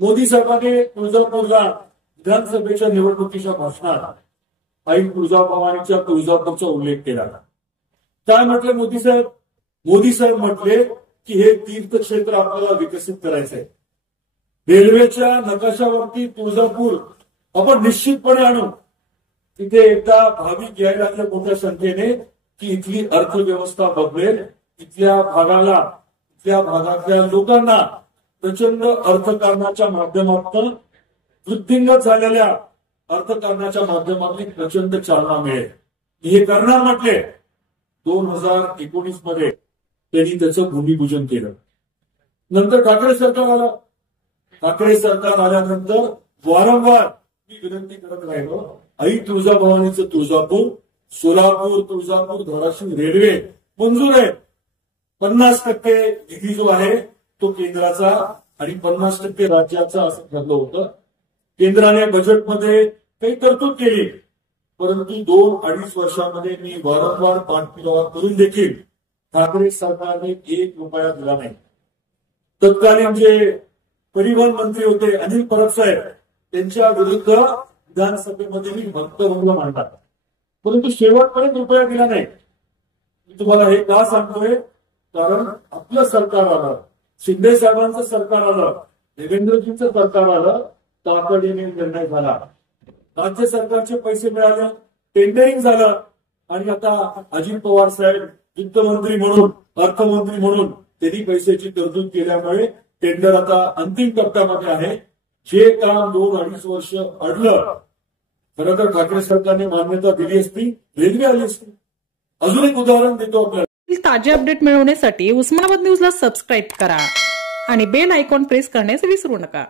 मोदी साहेबांनी तुळजापूरला विधानसभेच्या निवडणुकीच्या भाषणात आई तुळजाभवानीच्या तुळजापूरचा उल्लेख केला। काय म्हटले मोदी साहेब म्हटले की हे तीर्थक्षेत्र आपल्याला विकसित करायचंय। रेल्वेच्या नकाशावरती तुळजापूर आपण निश्चितपणे आणू। तिथे एकदा भाविक यायला लागले मोठ्या संख्येने की इथली अर्थव्यवस्था बदलेल, इथल्या भागातल्या लोकांना प्रचंड अर्थकारणाच्या माध्यमातून वृद्धिंगत झालेल्या अर्थकारणाच्या माध्यमातून प्रचंड चालना मिळेल। हे करणार म्हटले। 2019 मध्ये त्यांनी त्याचं भूमिपूजन केलं। नंतर ठाकरे सरकार आलं। ठाकरे सरकार आल्यानंतर वारंवार मी विनंती करत राहिलो, आई तुळजाभवानीचं तुळजापूर, सोलापूर तुळजापूर धाराशिव रेल्वे मंजूर आहे। 50% निधी जो आहे तो केंद्राचा आणि 50% राज्याचा असं ठरलं होतं। केंद्राने बजेटमध्ये काही तरतूद केली, परंतु 2-2.5 वर्षांमध्ये मी वारंवार पाठपुरावा करून देखील ठाकरे सरकारने 1 रुपया दिला नाही। तत्कालीन जे परिवहन मंत्री होते अनिल परब साहेब, त्यांच्या विरुद्ध विधानसभेमध्ये मी वक्तव्य मांडला, परंतु शेवटपर्यंत रुपया दिला नाही। मी तुम्हाला हे का सांगतोय, कारण आपलं सरकार आलं, शिंदे साहेबांचं सरकार आलं, देवेंद्रजींचं सरकार आलं, तातडीने निर्णय झाला, राज्य सरकारचे पैसे मिळाले, टेंडरिंग झालं आणि आता अजित पवार साहेब वित्तमंत्री म्हणून अर्थमंत्री म्हणून त्यांनी पैशाची तरतूद केल्यामुळे टेंडर आता अंतिम टप्प्यामध्ये आहे। जे काम 2-2.5 वर्ष अडलं, खरं तर ठाकरे सरकारने मान्यता दिली असती, रेल्वे आली असती। अजून एक उदाहरण देतो आपल्याला। ताजे अपडेट मिळवण्यासाठी उस्मानाबाद न्यूजला सबस्क्राईब करा आणि बेल आयकॉन प्रेस करण्यास विसरू नका।